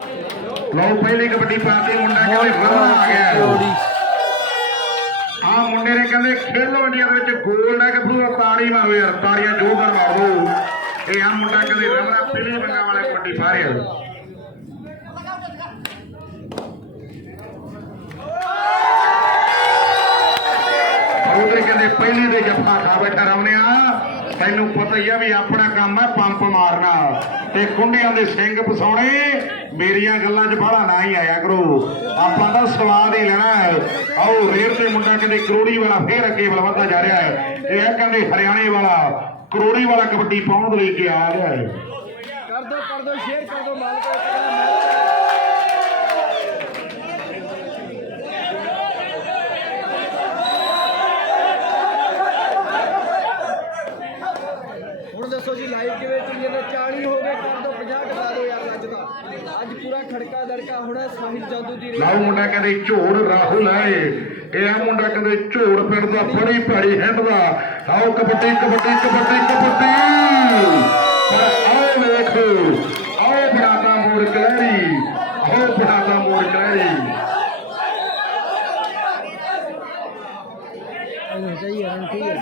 लो पहली कबड्डी पाती मुंडा कहते रन आ गया हाँ मुंडे ने कहते खेलो इंडिया के गोल्ड है कि ताड़ी मारो यार ताड़ियां जोरदार मार दो ये हम मुंडा कहते रमना पीली बंगा वाले कबड्डी पा रहे उधर कहते पहली दे जफा खा बैठा रमने तेन पता ही है भी अपना काम है पंप मारना ते कुंडियां दे सिंग फसाने मेरिया गल्लां च बाहला ना ही आया करो आपां दा स्वाद ही लेना है आओ रेर ते मुंडा कहते करोड़ी वाला फिर अगे वाला वधदा जा रहा है ये कहते हरियाणे वाला करोड़ी वाला कबड्डी पाउंड लेके आ रहा है कर दो शेयर कर दो मालिक दसो जी लाइव के 40 हो गए कर दो 50 करा दो यार अज का अज पूरा खड़का दड़का होना साहिल जादू दी लाओ मुंडा कहते झोड़ राहुल है ये मुंडा कहते झोड़ पिंड दा बड़ी भैड़ी हिंड दा आओ कबड्डी कबड्डी कबड्डी कबड्डी आओ देखो आओ बनाता मोड़ कलहरी आओ बनाता मोड़ कलहरी सही है ठीक है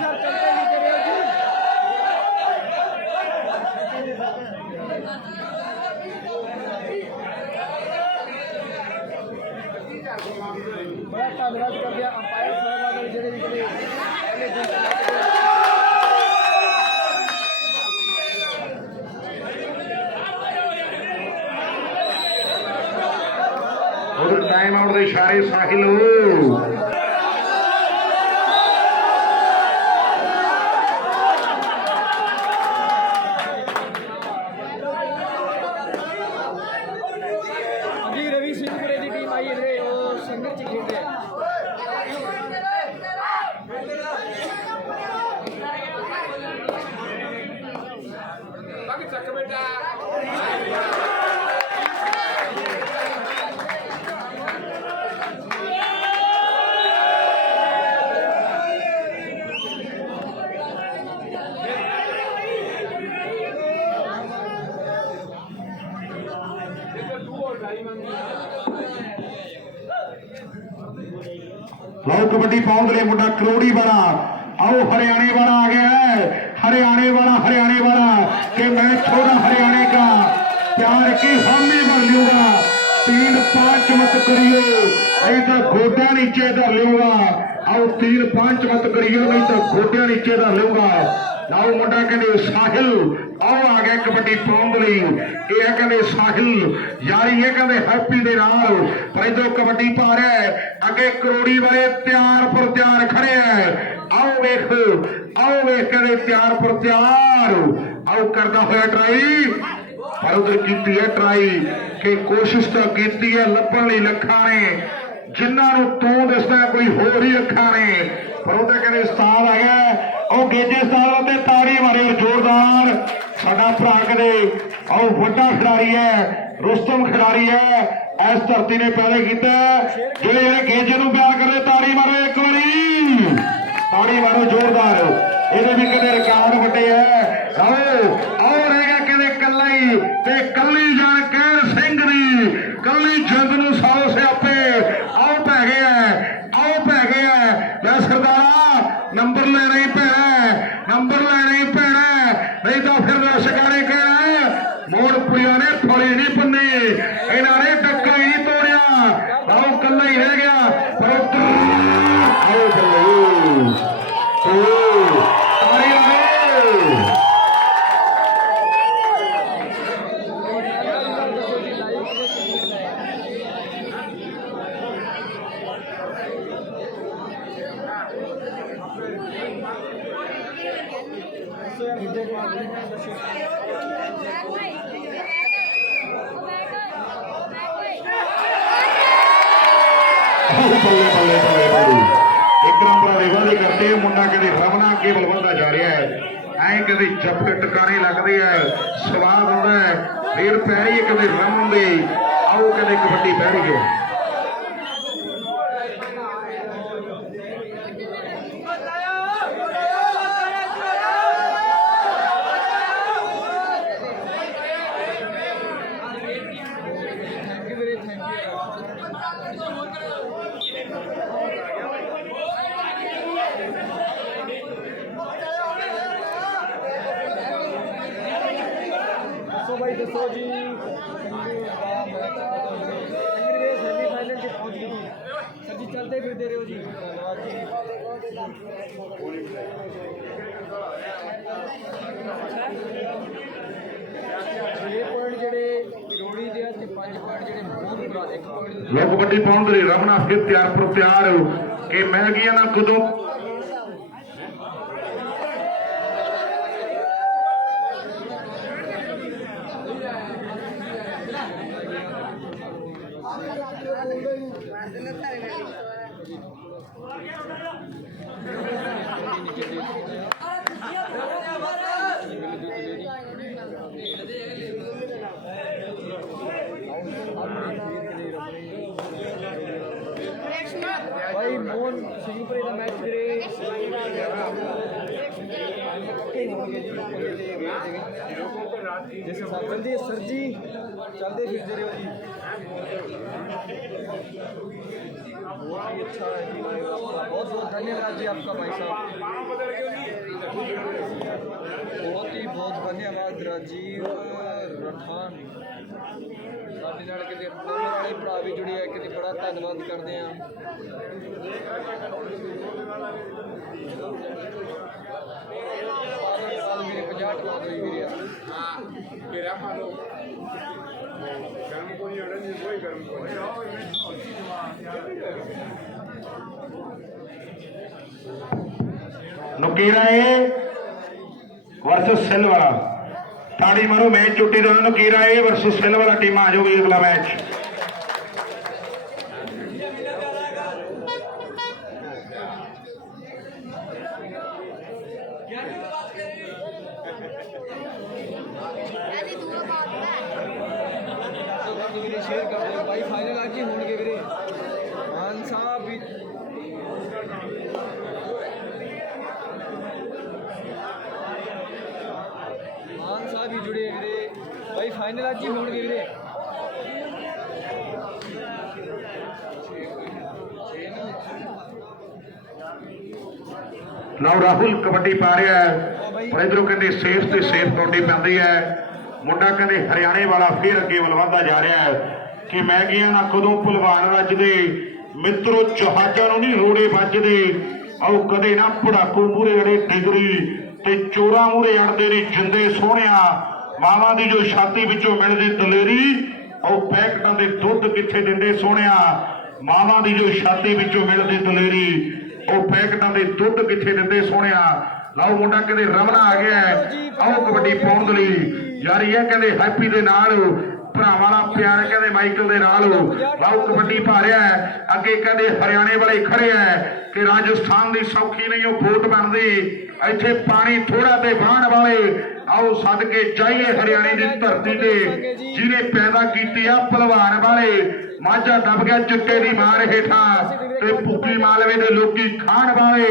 बड़ा कामराज कर दिया अंपायर साहब जेडे निकले और टाइम आउट दे इशारे साहिल लो कबड्डी पाउंड ले मुंडा करोड़ी वाला आओ हरियाणे वाला आ गया है हरियाणे वाला कि मैं छोड़ा हरियाणे का प्यार की हामी भर लूंगा 3-5 मत करियो नहीं तो गोड्या नीचे धर लूंगा आओ 3-5 मत करियो नहीं तो गोड्या नीचे धर लूंगा लाओ मुंडा कहते साहिल आओ आ गया कबड्डी पाउंड ली ये कहते साहिल यारी ये कहते हैप्पी दे नाल पर जो कबड्डी पा रहा है अगे करोड़ी वाले तैयार पर तैयार खड़े हैं आओ वेख कहते तैयार पर तैयार आओ करता हुआ ट्राई पर उधर की है ट्राई कि कोशिश तो की है लभन लई लखा ने जिन्होंने तू दसदा कोई होर ही अखा ने पर उधर कहते उस्ताद आ गया ਉਹ ਗੇਜੇ ਸਾਹਿਬ ਤੇ ਤਾੜੀ ਮਾਰੇ ਜ਼ੋਰਦਾਰ ਸਾਡਾ ਭਰਾ ਕਦੇ ਉਹ ਵੱਡਾ ਖਿਡਾਰੀ ਹੈ ਰੁਸਤਮ ਖਿਡਾਰੀ ਹੈ ਇਸ ਧਰਤੀ ਨੇ ਪੈਦਾ ਕੀਤਾ ਜਿਹੜੇ ਗੇਜੇ ਨੂੰ ਪਿਆਰ ਕਰਦੇ ਤਾੜੀ ਮਾਰੋ ਇੱਕ ਵਾਰੀ ਤਾੜੀ ਮਾਰੋ ਜ਼ੋਰਦਾਰ ਇਹਦੇ ਵੀ ਕਦੇ ਰਿਕਾਰਡ ਵੱਡੇ ਹੈ ਆਓ ਰਹਿ ਗਿਆ ਕਹਿੰਦੇ ਕੱਲਾ ਹੀ ਤੇ ਕੱਲੀ ਜਾਨ ਕਹਿਰ ਸਿੰਘ ਦੀ ਕੱਲੀ ਜਿੰਦ ਨੂੰ ਸਾਲੋ ਸਿਆਪੇ ਆਓ ਪੈ ਗਏ ਮੈਂ ਸਰਦਾਰਾ नंबर लेना ही पैना नहीं तो फिर दर्शकों ने कहा मोड़ पुड़िया ने थोड़ी नहीं पन्नी इन्होंने धक्का ही नहीं तोड़िया आओ कला ही रह गया एक नंबर वादे करते मुंडा कहते रमना अगे बलवंदा जा रहा है ऐ कहते जप टकाने लगते है स्वाद आता है फिर पैरी कहते रमन दे आओ कहते कबड्डी बैठ गए दसो भाई दसो जी सेमीफाइनल से पहुंच गए सर जी चलते फिरते रहो जी पॉइंट जेडे रोड़ी दे ते 5 पॉइंट जेडे बहुत बुरा 1 पॉइंट ਲੋ ਕਬੱਡੀ ਪਾਉਣ ਦੇ ਲਈ ਰਮਨਾ ਫਿਰ ਤਿਆਰ ਕਿ ਮਿਲ ਗਿਆ ਨਾ ਕਦੋਂ भाई मोहन सिंह पर का मैच करे जैसे जल्दी सर जी चलते फिरते रहो जी बहुत ही अच्छा है जी भाई आपका बहुत बहुत धन्यवाद जी आपका भाई साहब बहुत धन्यवाद राजीव रठान ਸਾਡੇ ਨਾਲ ਕਿਤੇ ਆਪਣੇ ਵਾਲੇ ਭਰਾ ਵੀ ਜੁੜੇ ਆ ਕਿਤੇ ਬੜਾ ਧੰਨਵਾਦ ਕਰਦੇ ਆ ਮੇਰੇ 50 ਟਵਾ ਹੋਈ ਵੀਰੇ ਹਾਂ ਮੇਰਾ ਫਾਲੋ ਗਰਮ ਕੋਈ ਅੜਨ ਨਹੀਂ ਕੋਈ ਗਰਮ ਕੋਈ ਨੁਕੀਰਾਏ ਵਰਸਸ ਸਿਲਵਰ ताड़ी मारो मैच छुट्टी दोनों नकीराए वर्सेस सिल्वर टीम आ जाओगी अगला मैच शेयर कर दो भाई फाइनल आज ही होंगे वीरे मान साहब भी मान साहब भी जुड़े वीरे भाई फाइनल आज ही होंगे वीरे ਲਓ ਰਾਹੁਲ ਕਬੱਡੀ ਪਾ ਰਿਹਾ ਹੈ ਪਰ ਇਧਰੋਂ ਕਹਿੰਦੇ ਸੇਫ ਤੇ ਸੇਫ ਕਬੱਡੀ ਪੈਂਦੀ ਹੈ ਮੁੰਡਾ ਕਹਿੰਦੇ ਹਰਿਆਣੇ ਵਾਲਾ ਫੇਰ ਅੱਗੇ ਵੱਲ ਵਧਦਾ ਜਾ ਰਿਹਾ ਹੈ ਕਿ ਮੈਂ ਗਿਆ ਨਾ ਕਦੋਂ ਭਲਵਾਨ ਰੱਜਦੇ ਮਿੱਤਰੋ ਜਹਾਜ਼ਾਂ ਨੂੰ ਨਹੀਂ ਰੋੜੇ ਵੱਜਦੇ ਆਓ ਕਦੇ ਨਾ ਪੜਾਕੂ ਮੂਰੇ ਅੜੇ ਡਿਗਰੀ ਤੇ ਚੋਰਾਂ ਮੂਰੇ ਅੜਦੇ ਨੇ ਜਿੰਦੇ ਸੋਹਣਿਆ ਮਾਵਾਂ ਦੀ ਜੋ ਛਾਤੀ ਵਿੱਚੋਂ ਮਿਲਦੀ ਦਲੇਰੀ ਉਹ ਪੈਕਟਾਂ ਦੇ ਦੁੱਧ ਕਿੱਥੇ ਦਿੰਦੇ ਸੋਹਣਿਆ ਮਾਵਾਂ ਦੀ ਜੋ ਛਾਤੀ ਵਿੱਚੋਂ ਮਿਲਦੀ ਦਲੇਰੀ ਉਹ ਪੈਕਟਾਂ ਦੇ ਦੁੱਧ ਕਿੱਥੇ ਦਿੰਦੇ ਸੋਹਣਿਆ ਲਓ ਮੁੰਡਾ ਕਹਿੰਦੇ ਰਮਨਾ ਆ ਗਿਆ ਆਓ ਕਬੱਡੀ ਪਾਉਣ ਦੇ ਲਈ ਯਾਰੀ ਇਹ ਕਹਿੰਦੇ ਹੈਪੀ ਦੇ ਨਾਲ ਭਰਾਵਾਂ ਦਾ ਪਿਆਰ ਕਹਿੰਦੇ ਮਾਈਕਲ ਦੇ ਨਾਲ ਲਓ ਕਬੱਡੀ ਪਾ ਰਿਹਾ ਅੱਗੇ ਕਹਿੰਦੇ ਹਰਿਆਣੇ ਵਾਲੇ ਖੜੇ ਆ ਕਿ ਰਾਜਸਥਾਨ ਦੀ ਸੌਖੀ ਨਹੀਂ ਉਹ ਵੋਟ ਬਣਦੀ ਇੱਥੇ ਪਾਣੀ ਥੋੜਾ ਤੇ ਵਾਹਣ ਵਾਲੇ ਆਓ ਸਦਕੇ ਜਾਈਏ ਹਰਿਆਣੇ ਦੀ ਧਰਤੀ ਤੇ ਜਿਹਨੇ ਪੈਦਾ ਕੀਤੀ ਆ ਭਲਵਾਨ ਵਾਲੇ ਮਾਝਾ ਦਬ ਗਿਆ ਚਿੱਟੇ ਦੀ ਮਾਰ ਹੇਠਾਂ ਤੇ ਭੁੱਖੀ ਮਾਲਵੇ ਦੇ ਲੋਕੀ ਖਾਣ ਵਾਲੇ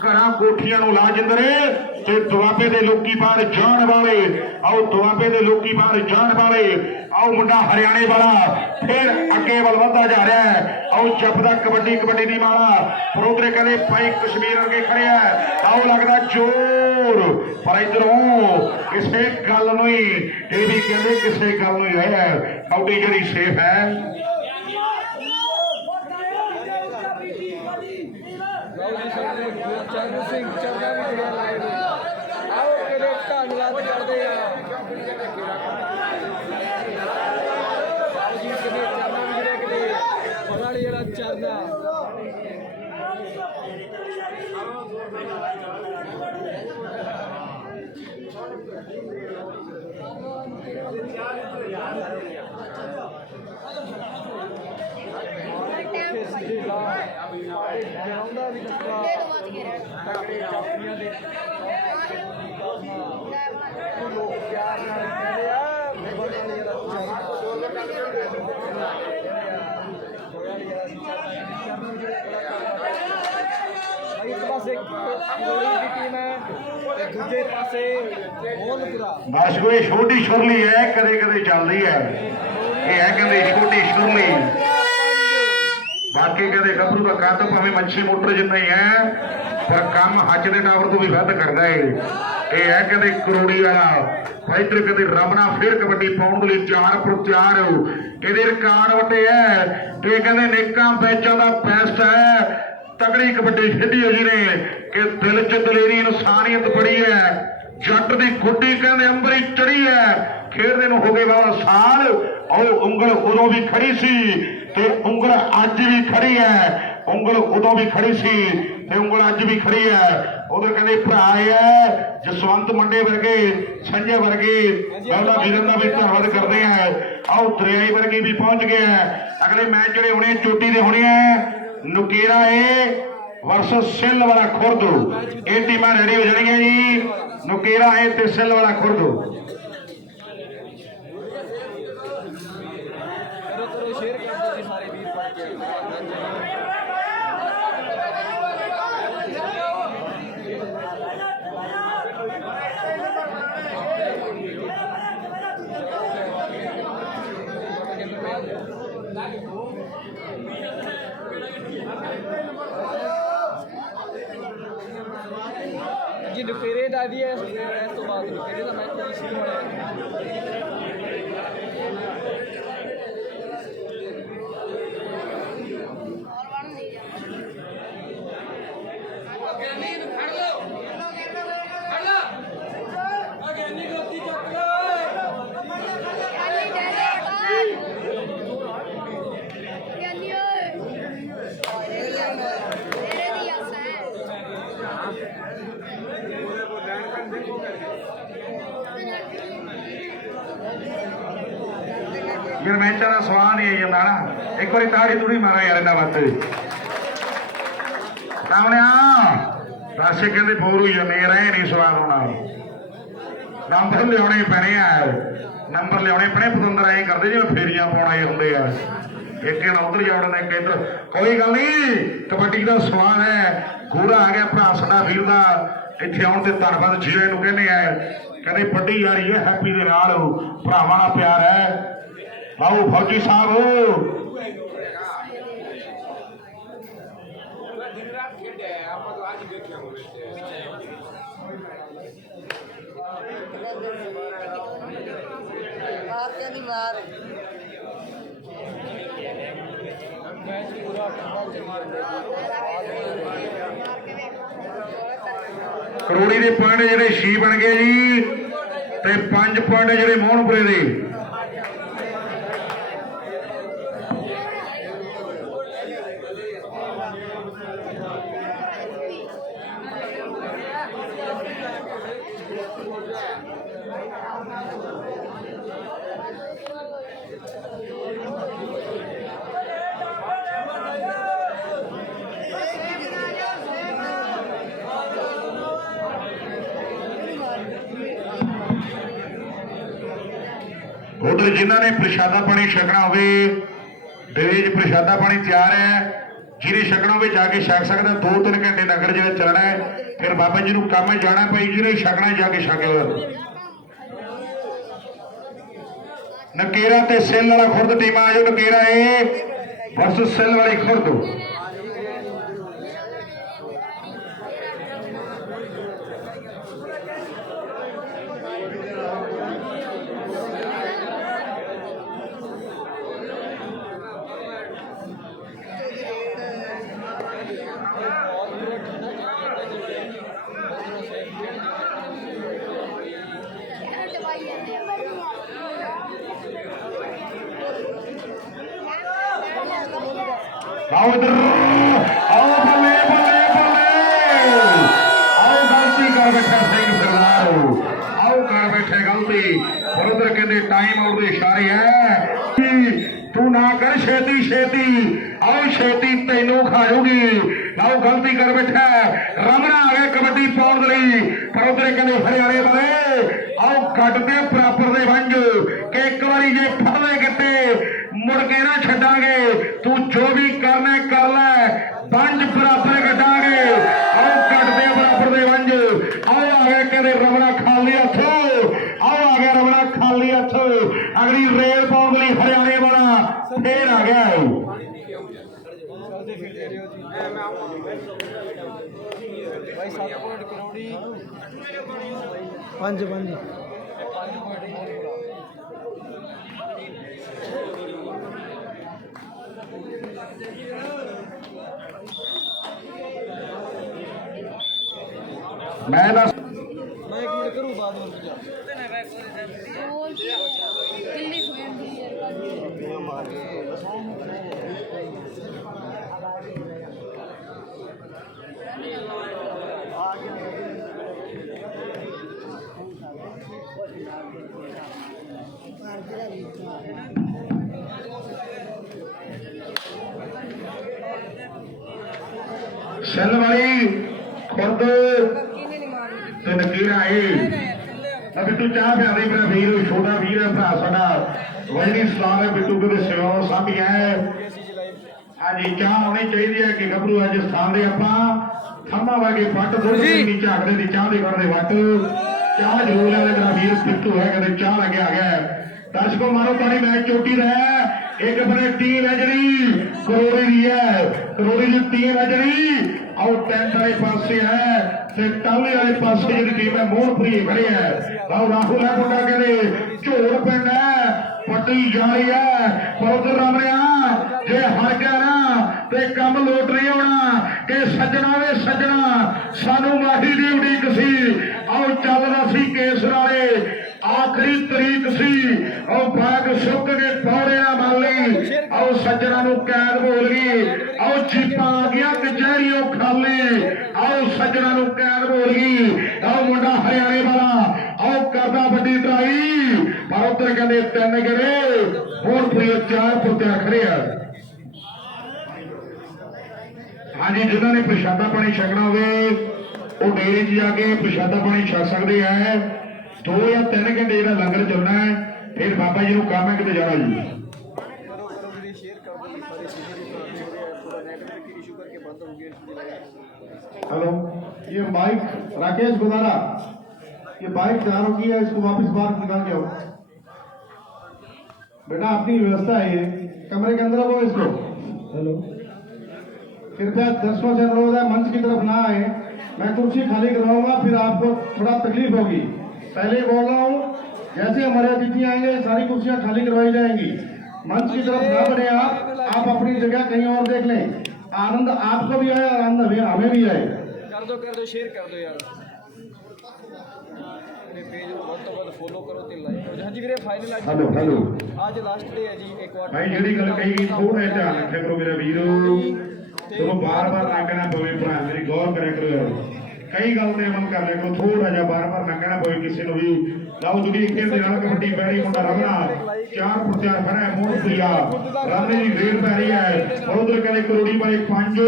ਘਰਾਂ ਕੋਠੀਆਂ ਨੂੰ ਲਾ ਜਿੰਦਰੇ ਤੇ ਦੁਆਬੇ ਦੇ ਲੋਕੀ ਬਾਹਰ ਜਾਣ ਵਾਲੇ ਆਓ ਦੁਆਬੇ ਦੇ ਲੋਕੀ ਬਾਹਰ ਜਾਣ ਵਾਲੇ ਆਓ ਮੁੰਡਾ ਹਰਿਆਣੇ ਵਾਲਾ ਫਿਰ ਅੱਗੇ ਵੱਲ ਵਧਦਾ ਜਾ ਰਿਹਾ ਹੈ ਆਓ ਜਪਦਾ ਕਬੱਡੀ ਕਬੱਡੀ ਦੀ ਮਾਲਾ ਪਰੋਗਰੇ ਕਹਿੰਦੇ ਭਾਈ ਕਸ਼ਮੀਰ ਅੱਗੇ ਖੜੇ ਆ ਆਓ ਲੱਗਦਾ ਜ਼ੋਰ ਪਰ ਇਧਰੋਂ ਕਿਸੇ ਗੱਲ ਨੂੰ ਹੀ ਇਹ ਵੀ ਕਹਿੰਦੇ ਕਿਸੇ ਗੱਲ ਨੂੰ ਹੀ ਹੈ ਕਬੱਡੀ ਜਿਹੜੀ ਸੇਫ ਹੈ चरण सिंह चरना भी जुड़ा लाए आओ कदे धन्यवाद करते हैं जी कदे चरना भी जुड़े कदे पता नहीं जरा चरना दूजे पासे बस कोई छोटी छुरली है कदे कदे चलती है ये है कहते छोटी गुरली बाकी कहते गभरू का कद भावें मच्छी मोटर जिन्ना ही है पर काम हज के टावर तो भी वध करता है ये है कहते करोड़ी वाला इधर कहते रमना फिर कबड्डी पाउण के लिए 4 पर 4 ये रिकॉर्ड वटे है ये कहते नेका पैचों का बेस्ट है तगड़ी कबड्डी खेडी है जिन्हें कि दिल च दलेरी इंसानियत बड़ी है जट की गुड्डी कहते अंबरी चढ़ी है खेडते हो गए बाबा साल और उंगल उदों भी खड़ी सी ते उंगल अज भी खड़ी है उंगल उदों भी खड़ी सी ते उंगल अज भी खड़ी है उधर कहते भरा है जसवंत मंडे वर्गे संजय वर्गे गौला वीरन का भी धन्यवाद करते हैं आओ दरियाई वर्गी भी पहुंच गया है अगले मैच जोड़े होने चोटी के होने हैं नुकेरा है वर्सेस सिल वाला खुर्द ये टीम रेडी हो जाएगी जी नुकेरा है ते सिल वाला खुर्द शेयर करते जी सारे वीर पढ़ के जी नुकेरे ਦਾ ਦੀ ਹੈ ਇਸ ਤੋਂ ਬਾਅਦ नुकेरे ਦਾ ਮੈਚ ਸ਼ੁਰੂ ਹੋਣਾ यार मैचा का स्वाद ही आई जाता ना एक बार ताड़ी तुड़ी मारा यार इन्ना बात राशे कहते बोर हुई जाने यार नहीं स्वाद होना नंबर लिया पैने नंबर लिया पैने पतंदर ऐ करते जिवें फेरियां पाने होंगे एक उधर जाने एक इधर कोई गल नहीं कबड्डी का स्वाद है गोरा आ गया भरा साडा वीर का इत्थे आउण ते धन्नवाद जीवे नूं कहने कहते बड़ी यारी है हैप्पी दे नाल भरावां दा प्यार है बाबू फौजी साहब करोड़ी के पॉइंट जेडे 6 बन गए जी ते 5 पॉइंट जेडे मोहनपुरे दे उधर जिन्होंने प्रशादा पानी छकना हो डेरे प्रशादा पानी तैयार है जिन्हें छकना हो जाके छक सकता 2-3 घंटे नगर जो चलना है फिर बाबा जी को काम जाना भाई जिन्हें छकना जाके छक नकेरा ते सिल वाला खुर्द टीम आ जाओ नकेरा है वर्सेस सिल वाली खुर्द आओ इधर आओ बल्ले बल्ले बल्ले आओ गलती कर बैठे सिंह सरदार आओ कर बैठे गलती और उधर कहते टाइम आउट के इशारे है तू ना कर छेती छेती आओ छेती तेनों खाऊगी आओ गलती कर बैठा रमना आ गया कबड्डी पाउण लई पर उधर कहते हरियाणे वाले आओ कटते बराबर दे वंज कि एक बारी जे फड़ ले किते मुड़ के ना छड्डांगे तू जो भी करना कर ले वंज बराबर कटांगे आओ कटते बराबर दे वंज आओ आ गया कहते रमना खाली हथ आओ आ गया रमना खाली हथ अगली रेल पाउण लई हरियाणे वाला ਫੇਰ ਆ ਗਿਆ ਚੱਲਦੇ ਫਿਰਦੇ ਰਹੋ ਜੀ ਭਾਈ 7 ਪੁਆਇੰਟ ਕਰੋੜੀ 5 ਪੁਆਇੰਟ ਮੈਂ ਦੱਸ मैं एक मिनट करूँ बाद में पूछा ਸੈੱਲ ਵਾਲੀ ਖੁਰਦ ਤੇ ਨਕੀਰ ਆਏ ਅਬੇ ਤੂੰ ਚਾਹ ਪਿਆ ਦੇ ਮੇਰਾ ਵੀਰ ਛੋਟਾ ਵੀਰ ਹੈ ਭਰਾ ਸਾਡਾ ਵਜਨੀ ਸਲਾਮ ਹੈ ਬਿੱਟੂ ਦੇ ਸੇਵਾ ਸਾਂਭੀ ਹੈ ਹਾਂਜੀ ਚਾਹ ਆਉਣੀ ਚਾਹੀਦੀ ਹੈ ਕਿ ਗੱਭਰੂ ਅੱਜ ਸਥਾਨ ਦੇ ਆਪਾਂ ਥੰਮਾ ਵਾਗੇ ਪੱਟ ਦੁੱਧ ਦੀ ਝਾਕਦੇ ਦੀ ਚਾਹ ਦੇ ਕਰਦੇ ਵੱਟ ਚਾਹ ਜ਼ਰੂਰ ਹੈ ਮੇਰਾ ਵੀਰ ਬਿੱਟੂ ਹੈ ਕਹਿੰਦੇ ਚਾਹ ਲੱਗਿਆ ਆ ਗਿਆ ਦਰਸ਼ਕੋ ਮਾਰੋ ਤਾੜੀ ਮੈਚ ਚੋਟੀ ਦਾ ਇੱਕ ਬਨੇ ਟੀਮ ਹੈ ਜਿਹੜੀ ਕਰੋੜੀ ਦੀ ਹੈ ਕਰੋੜੀ ਦੀ ਟੀਮ ਹੈ ਜਿਹੜੀ ਆਊਟ ਟੈਂਟ ਵਾਲੇ ਪਾਸੇ ਹੈ ਤੇ ਟਾਲੇ ਵਾਲੇ ਪਾਸੇ ਜਿਹੜੀ ਟੀਮ ਹੈ ਮੋਹਨਪੁਰੀ ਖੜੀ ਹੈ ਆਓ ਰਾਹੁਲ ਹੈ ਮੁੰਡਾ ਕਹਿੰਦੇ ਝੋਲ ਪਿੰਡ ਹੈ ਪੱਟੀ ਜਾ ਰਹੀ ਹੈ ਪਰ ਉਧਰ ਰਮਰਿਆ ਜੇ ਹਰ ਗਿਆ ਨਾ ਤੇ ਕੰਮ ਲੋਟ ਨਹੀਂ ਆਉਣਾ ਕਿ ਸੱਜਣਾ ਵੇ ਸੱਜਣਾ ਸਾਨੂੰ ਮਾਹੀ ਦੀ ਉਡੀਕ ਸੀ ਆਓ ਚੱਲਦਾ ਸੀ ਕੇਸ ਨਾਲੇ ਆਖਰੀ ਤਰੀਕ ਸੀ ਉਹ ਬਾਗ ਸੁੱਕ ਕੇ ਪੌੜੇ ਨਾ ਮੰਨ ਲਈ ਆਓ ਸੱਜਣਾ ਨੂੰ ਕੈਦ ਬੋਲ ਗਈ ਆਓ ਚੀਪਾਂ ਆ ਗਿਆ ਕਚਹਿਰੀਓ ਖਾਲੀ ਆਓ ਸੱਜਣਾ ਨੂੰ ਕੈਦ ਬੋਲ ਗਈ ਆਓ ਮੁੰਡਾ ਹਰਿਆਣੇ ਵਾਲਾ ਆਓ ਕਰਦਾ ਵੱਡੀ ਟਰਾਈ ਪਰ ਉੱਧਰ ਕਹਿੰਦੇ ਤਿੰਨ ਗਰੇ ਹੋਰ ਪੂਰੇ 4 ਪੁੱਤਰ ਖੜੇ ਆ ਹਾਂਜੀ ਜਿਨ੍ਹਾਂ ਨੇ ਪ੍ਰਸ਼ਾਦਾ ਪਾਣੀ ਛਕਣਾ ਹੋਵੇ ਉਹ ਡੇਰੇ 'ਚ ਜਾ ਕੇ ਪ੍ਰਸ਼ਾਦਾ ਪਾਣੀ ਛਕ ਸਕਦੇ ਆ 2 ਜਾਂ 3 ਘੰਟੇ ਜਿਹੜਾ ਲੰਗਰ ਚੱਲਣਾ ਹੈ ਫਿਰ ਬਾਬਾ ਜੀ ਨੂੰ ਕੰਮ ਹੈ ਕਿਤੇ ਜਾਣਾ ਜੀ करो करो मेरे शेयर कर दो सारे चीजें भी काम हो रहा है पूरा नेटवर्क की इशू करके बंद हो गया हेलो ये बाइक राकेश गुदारा ये बाइक चारों की है इसको वापस बाहर निकाल के आओ बेटा अपनी व्यवस्था है ये कमरे के अंदर रखो इसको हेलो कृपया दर्शकों से अनुरोध है मंच की तरफ ना आए मैं कुर्सी खाली करवाऊंगा फिर आपको थोड़ा तकलीफ होगी पहले बोल रहा हूँ जैसे हमारे अतिथि आएंगे सारी कुर्सियां खाली करवाई जाएंगी मंच की तरफ ना बढ़े आप अपनी जगह कहीं और देख लें आनंद आपको भी आए और आनंद हमें भी आए कर दो शेयर कर दो यार मेरे पेज ਨੂੰ ਵੱਧ ਤੋਂ ਵੱਧ ਫੋਲੋ ਕਰੋ ਤੇ ਲਾਈਕ ਕਰੋ ਹਾਂਜੀ ਵੀਰੇ ਫਾਈਨਲ ਹੈਲੋ ਹੈਲੋ ਅੱਜ ਲਾਸਟ ਡੇ ਹੈ ਜੀ ਇੱਕ ਵਾਰ ਭਾਈ ਜਿਹੜੀ ਗੱਲ ਕਹੀ ਗਈ ਥੋੜਾ ਜਿਹਾ ਧਿਆਨ ਰੱਖਿਆ ਕਰੋ ਮੇਰਾ ਵੀਰ ਤੁਹਾਨੂੰ ਬਾਰ-ਬਾਰ ਨਾ ਕਹਿਣਾ ਪਵੇ ਭਰਾ ਮੇਰੀ ਗੌਰ ਕਰਿਆ ਕਰੋ ਯਾਰ ਕਈ ਗੱਲ ਤੇ ਅਮਲ ਕਰ ਲਿਆ ਕਰੋ ਥੋੜਾ ਜਿਹਾ ਬਾਰ-ਬਾਰ ਨਾ ਕਹਿਣਾ ਪਵੇ ਕਿਸੇ ਨੂੰ ਵੀ ਲਓ ਜਿਹੜੀ ਖੇਡ ਦੇ ਨਾਲ ਕਬੱਡੀ ਪੈ ਰਹੀ ਮੁੰਡਾ ਰਮਣਾ 4 ਪ੍ਰਚਾਰ ਖੜਾ ਹੈ ਮੋਹਨਪੁਰੀਆ ਰਾਣੇ ਦੀ ਰੇਡ ਪੈ ਰਹੀ ਹੈ ਔਰ ਉਧਰ ਕਹਿੰਦੇ ਕਰੋੜੀ ਵਾਲੇ 5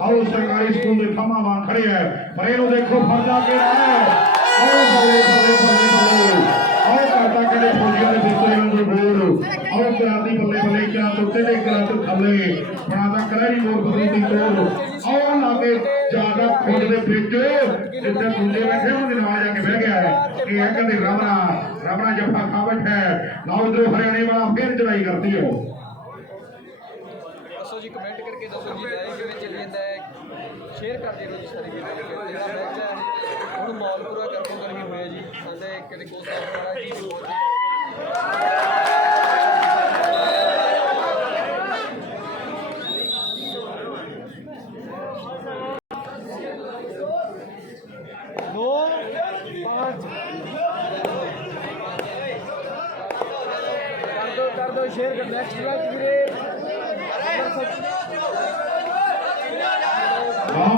ਆਓ ਸਰਕਾਰੀ ਸਕੂਲ ਦੇ ਥਾਮਾ ਵਾਂ ਖੜੇ ਹੈ ਪਰ ਇਹਨੂੰ ਦੇਖੋ ਫਰਦਾ ਕਿਹੜਾ ਹੈ ਆਓ ਬੱਲੇ ਬੱਲੇ ਬੱਲੇ ਬੱਲੇ ਆਓ ਕਰਦਾ ਕਿਹੜੇ ਫੌਜੀਆਂ ਦੇ ਪੁੱਤਰੇ ਨੂੰ ਬੋਲ ਆਓ ਕਰਾਦੀ ਬੱਲੇ ਬੱਲੇ ਕਿਆ ਤੁੱਤੇ ਦੇ ਕਰਾ ਤੋਂ ਥੱਲੇ ਬਣਾਦਾ ਕਲੈਰੀ ਮੋਰ ਬਦਲੀ ਦੀ ਤੋੜ ਆਓ ਲਾਗੇ ਜਿਆਦਾ ਖੁੱਡ ਦੇ ਵਿੱਚ ਜਿੱਥੇ ਮੁੰਡੇ ਬੈਠੇ ਉਹਨਾਂ ਦੇ ਨਾਲ ਜਾ ਕੇ ਬਹਿ ਗਿਆ ਹੈ ਇਹ ਹੈ ਕਹਿੰਦੇ ਰਮਣਾ ਜੱਫਾ ਖਾ ਬੈਠਾ ਹੈ ਨਾ ਉਧਰੋਂ ਹਰਿਆਣੇ ਵਾਲਾ ਫੇਰ ਚੜਾਈ ਕਰਦੀ ਹੈ ਦੱਸੋ ਜੀ ਕਮੈਂਟ ਕਰਕੇ ਦੱਸੋ ਜੀ ਲਾਈਵ ਕਿਵੇਂ ਚੱਲ ਜਾਂਦਾ ਹੈ ਸ਼ੇਅਰ ਕਰ ਦਿਓ ਜੀ ਸਾਰੇ ਵੀਡੀਓ ਜਿਹੜਾ ਮੈਚ ਹੈ ਹੁਣ ਮਾਲ ਪੂਰਾ ਕਰਨ ਕਰਕੇ ਹੋਇਆ ਜੀ ਸਾਡੇ ਕਿਤੇ ਕੋਸਾ ਵਾਲਾ ਜੀ कर दो शेयर कर नेक्स्ट मैच ਵੀਰੇ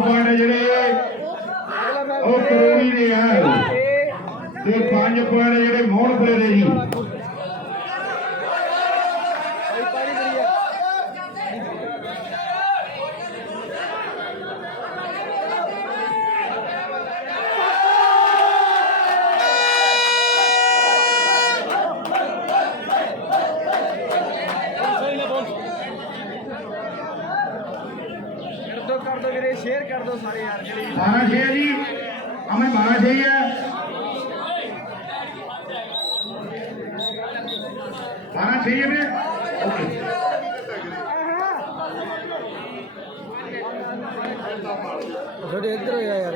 ਪੁਆਇੰਟ ਜਿਹੜੇ ਉਹ ਕਰੋੜੀ ਦੇ ਹੈ ਤੇ 5 ਪੁਆਇੰਟ ਜਿਹੜੇ ਮੋਹਨਪੁਰੇ ਦੇ ਜੀ कर दो ਵੀਰੇ शेयर कर दो सारे यार 12 है जी हमें 12 चाहिए 12 चाहिए ओके थोड़े इधर हो यार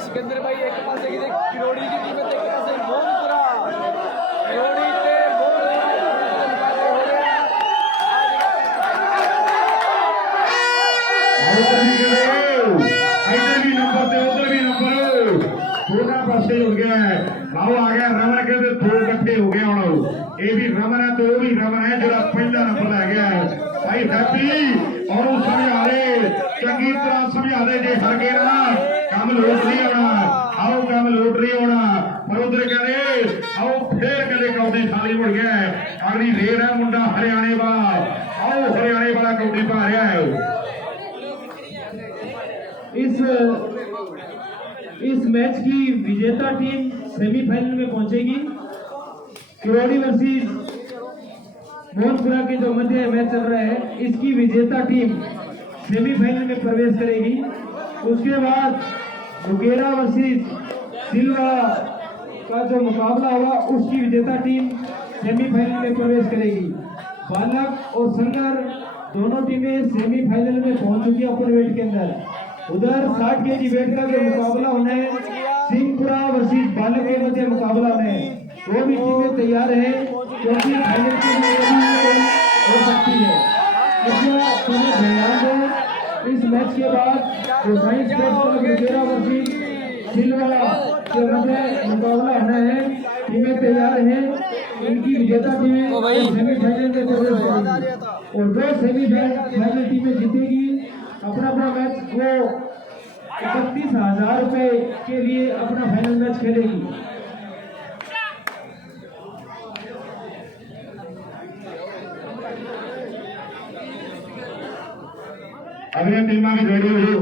सिकंदर भाई एक पासे की किरोड़ी की टीम एक पासे मोहनपुरा किरोड़ी ते इधर भी नंबर ते उधर भी नंबर दोनों पासे हो गया है। आओ आ गया रमन के दो इकट्ठे हो गए हूं ये भी रमन है तो वो भी रमन है जो पहला नंबर लै गया है भाई हैप्पी और समझा दे चंगी तरह समझा दे जे हर गए ना काम लोट नहीं होना आओ काम लोट नहीं होना पर उधर कहते आओ फिर कहते कौडी खाली मुड़ गया अगली रेर है मुंडा हरियाणे वाला आओ हरियाणे वाला कौडी पा रहा है इस मैच की विजेता टीम सेमीफाइनल में पहुंचेगी। किरोड़ी वर्सेस मोहनपुरा के जो मध्य मैच चल रहा है इसकी विजेता टीम सेमीफाइनल में प्रवेश करेगी। उसके बाद बुकेरा वर्सेस सिल्वा का जो मुकाबला होगा उसकी विजेता टीम सेमीफाइनल में प्रवेश करेगी। बालक और संगर दोनों टीमें सेमीफाइनल में पहुंच चुकी है अपने वेट के अंदर। उधर 60 केजी वेट का जो मुकाबला होना है सिंहपुरा वर्सेस बालक के मध्य मुकाबला होना है। वो भी टीमें तैयार है क्योंकि फाइनल के लिए हो सकती है। कृपया तुम्हें ध्यान दो इस मैच के बाद जो साइंस स्पोर्ट्स क्लब बुकेरा वर्सेस सिल्वा के मध्य मुकाबला होना है टीमें तैयार हैं। इनकी विजेता टीमें सेमीफाइनल में प्रवेश करेंगी और जो सेमीफाइनल टीमें जीतेगी अपना अपना मैच वो 31,000 रुपए के लिए अपना फाइनल मैच खेलेगी। अगली टीम भी रेडी हो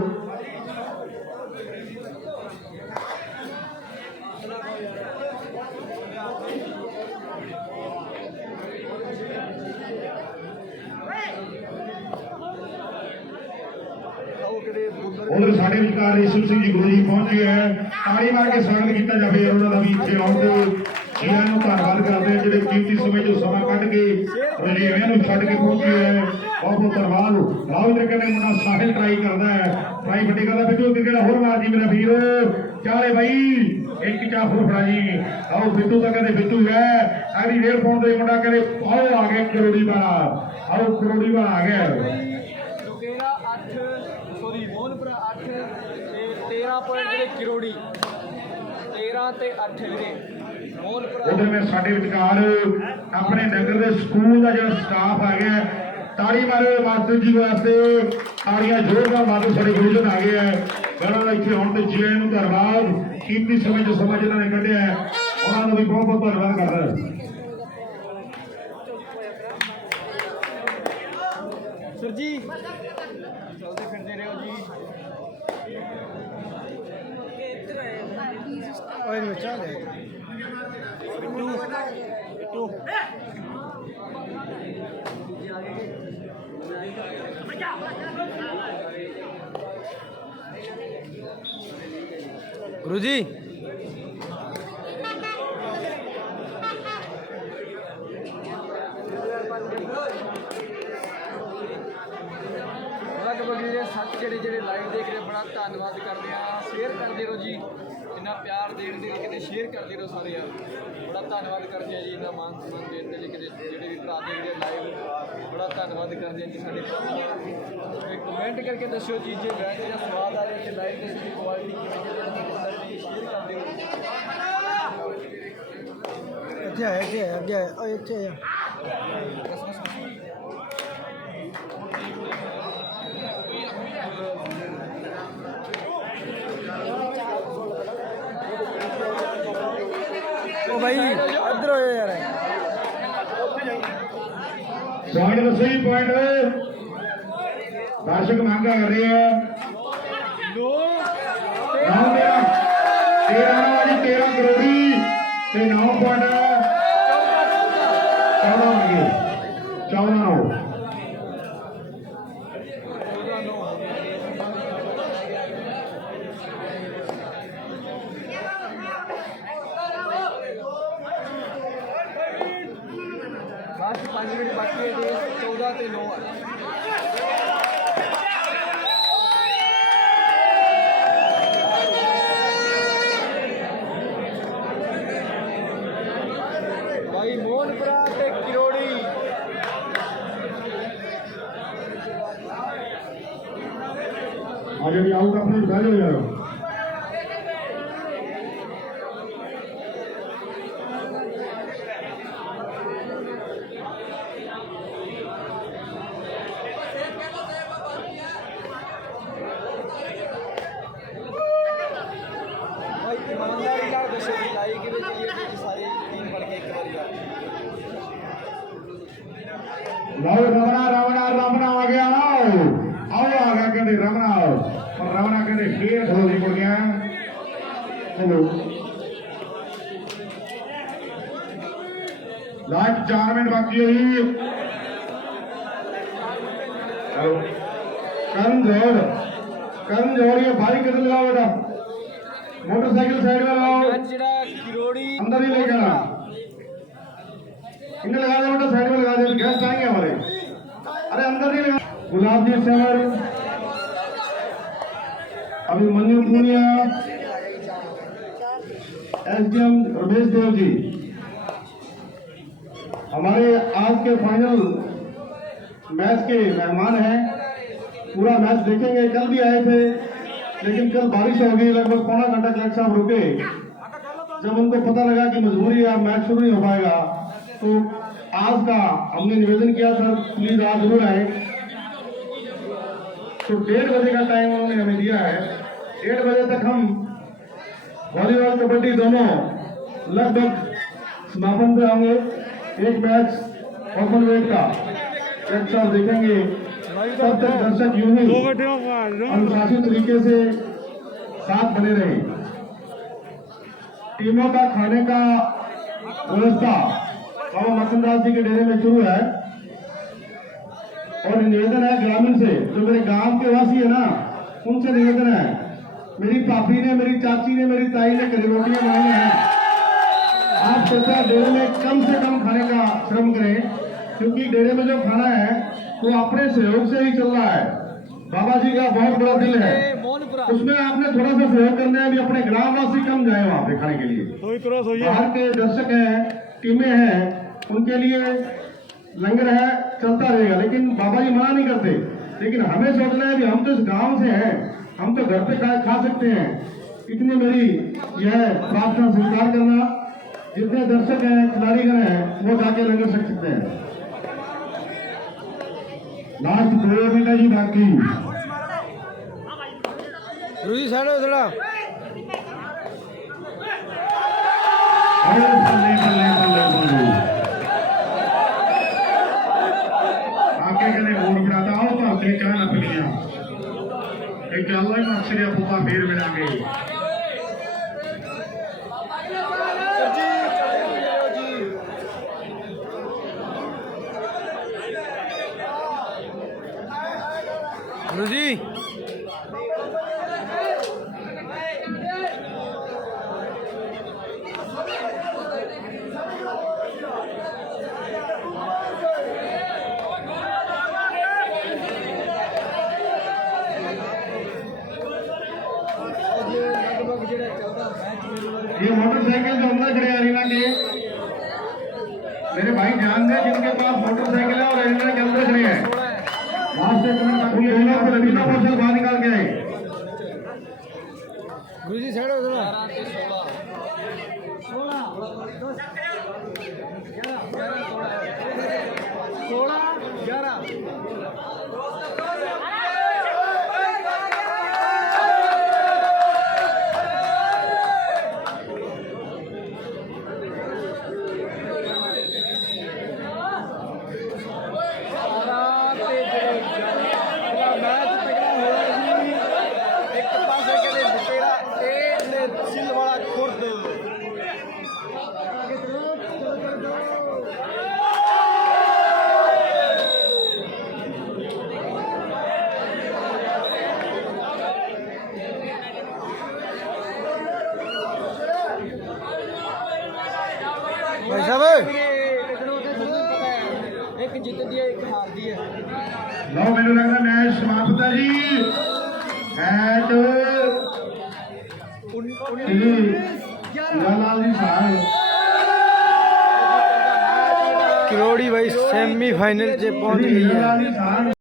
उधर साढ़े विचार ईश्वर सिंह जी गुरु जी पहुंच गए हैं ताली मार के स्वागत किया जाए उन्होंने भी इतने आने को जिन्हों धन्यवाद करते हैं जो कीमती समय जो समा कट के रलेवियां छड़ के पहुंचे है बहुत बहुत धन्यवाद। लाओ इधर कहने मुंडा साहिल ट्राई करता है ट्राई बड़ी करता बिट्टू क्रिकेट होर मार जी मेरा वीर चाले भाई एक चाह होर फड़ा जी आओ बिट्टू तो कहते बिट्टू है अगली रेल पाउंड का मुंडा कहते आओ आ गए करोड़ी वाला आओ करोड़ी वाला आ गया मोहनपुरा 8 ਤੇ 13 ਪੁਆਇੰਟ ਜਿਹੜੇ ਕਿਰੋੜੀ 13 ਤੇ 8 ਵੀਰੇ मोहनपुरा उधर में साढ़े विचार अपने नगर के स्कूल का जो स्टाफ आ गया ताड़ी मारे मास्टर जी वास्ते ताड़ियां जोरदार मारो साढ़े गुरुजन आ गए हैं गणों इतने आने तो जी आए धन्यवाद कीमती समय जो समय जिन्होंने कढ़िया है उन्होंने भी बहुत बहुत धन्यवाद कर रहा है। सर जी चलते फिरते रहो जी ओए बच्चा ले बिट्टू गुरुजी सच ਜਿਹੜੇ ਲਾਈਵ ਦੇਖ ਰਹੇ ਬੜਾ ਧੰਨਵਾਦ ਕਰਦੇ ਆ ਸ਼ੇਅਰ ਕਰਦੇ ਰਹੋ ਜੀ ਇੰਨਾ ਪਿਆਰ ਦੇਣ ਦੇ ਲਈ ਕਿਤੇ ਸ਼ੇਅਰ ਕਰਦੇ ਰਹੋ ਸਾਰੇ ਯਾਰ ਬੜਾ ਧੰਨਵਾਦ ਕਰਦੇ ਆ ਜੀ ਇੰਨਾ ਮਾਨ ਸਨਮਾਨ ਦੇਣ ਦੇ ਲਈ ਕਿਤੇ ਜਿਹੜੇ ਵੀ ਭਰਾ ਦੇਖ ਰਹੇ ਲਾਈਵ ਬੜਾ ਧੰਨਵਾਦ ਕਰਦੇ ਆ ਜੀ ਸਾਡੇ ਤੇ ਕਮੈਂਟ ਕਰਕੇ ਦੱਸਿਓ ਜੀ ਜੇ ਮੈਚ ਦਾ ਸਵਾਦ ਆ ਰਿਹਾ ਤੇ ਲਾਈਵ ਦੀ ਕੁਆਲਿਟੀ ਕਿਵੇਂ ਜਿਹੜੀ ਸ਼ੇਅਰ ਕਰਦੇ ਹੋ ਇੱਥੇ ਆਇਆ ਅੱਗੇ ਆਇਆ ਉਹ ਇੱਥੇ ਆਇਆ ਉਹ ਭਾਈ ਇੱਧਰ ਹੋਇਆ ਯਾਰ पॉइंट तो सही पॉइंट है दर्शक मांग कर रहे हैं 13 करोड़ी 9 पॉइंट 14 9 लास्ट 5 मिनट बाकी है जी 14 ਤੇ 9 है भाई मोहनपुरा ते किरोड़ी आज भी आउट अपने उठा लो यार भाई ईमानदारी ਨਾਲ ਦੱਸੋ ਜੀ ਲਾਈ ਕਿਵੇਂ ਚੱਲੀ ਹੈ ਜੀ ਸਾਰੀ ਟੀਮ ਬਣ ਕੇ ਇੱਕ ਵਾਰੀ ਆ लो रमना रमना रमना आ गया आओ आ गया कहते रमना और रमना कहते फिर धोनी पड़ गया हेलो लास्ट 4 मिनट बाकी है हेलो करण जोड़ ये भाई किधर लगाओ बेटा मोटरसाइकिल साइड में लगाओ ਜਿਹੜਾ किरोड़ी अंदर ही लेकर आना इन्हें लगा दे बेटा साइड में लगा दे गेस्ट आएंगे हमारे अरे अंदर नहीं लगा गुलाब जी सर अभिमन्यु पूनिया एसडीएम रमेश देव जी हमारे आज के फाइनल मैच के मेहमान हैं पूरा मैच देखेंगे कल भी आए थे लेकिन कल बारिश हो गई लगभग पौना घंटा कलेक्टर साहब रुके जब उनको पता लगा कि मजबूरी है मैच शुरू नहीं हो पाएगा तो आज का हमने निवेदन किया सर प्लीज आज जरूर आए तो 1:30 बजे का टाइम उन्होंने हमें दिया है 1:30 बजे तक हम वॉलीबॉल कबड्डी दोनों लगभग समापन पे होंगे एक मैच ओपन वेट का साहब देखेंगे तब तक दर्शक यूं ही अनुशासित तरीके से साथ बने रहे टीमों का खाने का व्यवस्था बाबा मक्खनदास जी के डेरे में शुरू है और निवेदन है ग्रामीण से जो मेरे गांव के वासी है ना उनसे निवेदन है मेरी पापी ने मेरी चाची ने मेरी ताई ने कड़ी रोटियां बनाई हैं आप सोचा डेरे में कम से कम खाने का श्रम करें क्योंकि डेरे में जो खाना है वो अपने सहयोग से ही चल रहा है बाबा जी का बहुत बड़ा दिल है मोहनपुरा उसमें आपने थोड़ा सा सहयोग करना है भी अपने ग्रामवासी कम जाए वहां पे खाने के लिए बाहर के दर्शक हैं टीमें हैं उनके लिए लंगर है चलता रहेगा लेकिन बाबा जी मना नहीं करते लेकिन हमें सोचना है कि हम तो इस गांव से हैं हम तो घर पे खा सकते हैं इतनी मेरी यह प्रार्थना स्वीकार करना जितने दर्शक हैं खिलाड़ीगण हैं वो जाके लंगर सकते हैं लास्ट 2 मिनट है जी बाकी रूही साइड हो थोड़ा बल्ले बल्ले बल्ले बल्ले आके कहने वोट बनाता आओ तो अपनी चाह ना पिलिया एक अल्लाह ही अक्सर पुता फिर मिलांगे रूही ये मोटरसाइकिल जो अंदर खड़े अरीना के मेरे भाई जान दे जिनके पास मोटरसाइकिल है और अरीना के अंदर खड़े हैं वहां से दोनों को रवीना मोटर बाहर निकाल के आए रूही साइड हो थोड़ा 11 ਤੇ 16 भाई साहब ਇੱਕ ਜਿੱਤਦੀ ਹੈ ਇੱਕ ਹਾਰਦੀ ਹੈ ਲਓ ਮੈਨੂੰ ਲੱਗਦਾ ਮੈਚ ਸਮਾਪਤ ਹੈ ਜੀ ਮੈਚ ਲਾਲ ਜੀ ਸਾਹਿਬ किरोड़ी भाई सेमीफाइनल से पहुंच गई है।